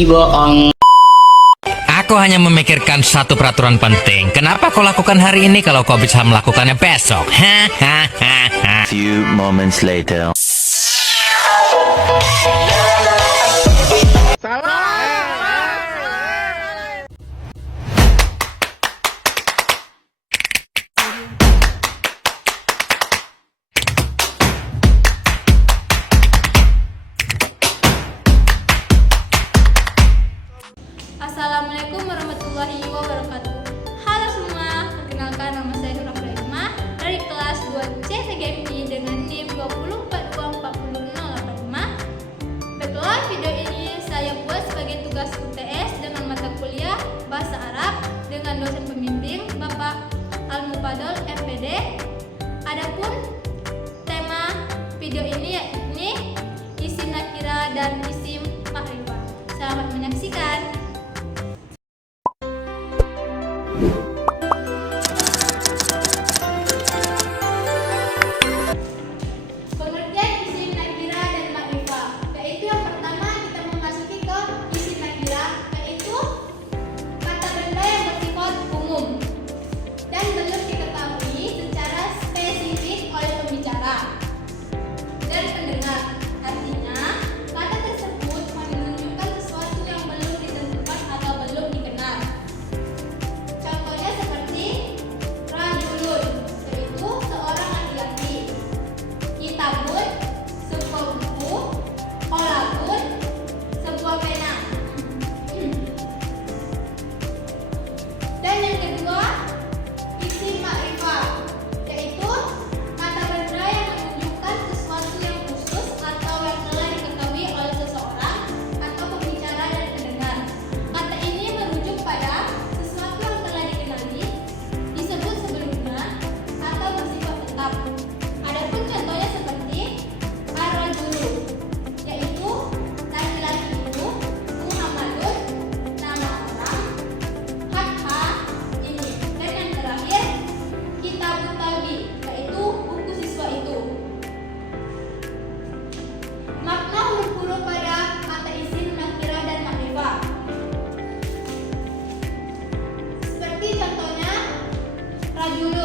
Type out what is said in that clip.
bohong. Aku hanya memikirkan satu peraturan penting. Kenapa kau lakukan hari ini kalau kau bisa melakukannya besok? Few moments later. Assalamualaikum warahmatullahi wabarakatuh. Halo semua, perkenalkan nama saya Nur Rahma dari kelas 2C TGMI dengan NIM 204240085. Baiklah, video ini saya buat sebagai tugas UTS dengan mata kuliah Bahasa Arab dengan dosen pembimbing Bapak Al-Mufadol MPD. Adapun tema video ini yakni isim nakira dan isim ma'rifah. Selamat menyaksikan. Pengertian isim nakira dan ma'rifah, yaitu yang pertama kita memasuki ke isim nakira, yaitu kata benda yang bersifat umum dan belum diketahui secara spesifik oleh pembicara dan pendengar. Artinya, kata tersebut menunjukkan sesuatu yang belum ditentukan atau belum dikenal. Contohnya seperti rajulun, yaitu seorang laki-laki. Kitabun, sebuah buku. Qalamun, sebuah pena. Dan yang kedua, isim ma'rifah, yaitu kata benda yang menunjukkan sesuatu yang khusus atau yang telah diketahui oleh seseorang atau pembicara dan pendengar. Kata ini merujuk pada sesuatu yang telah dikenali, disebut sebelumnya, atau bersifat tetap. Adapun contohnya seperti ar-rajulu, yaitu laki-laki itu, Muhammadun, nama orang, hatha, ini, dan yang terakhir kitabut talbi, yaitu buku siswa itu. Makna huruf-huruf pada kata isim nakira dan ma'rifah, seperti contohnya rajulun.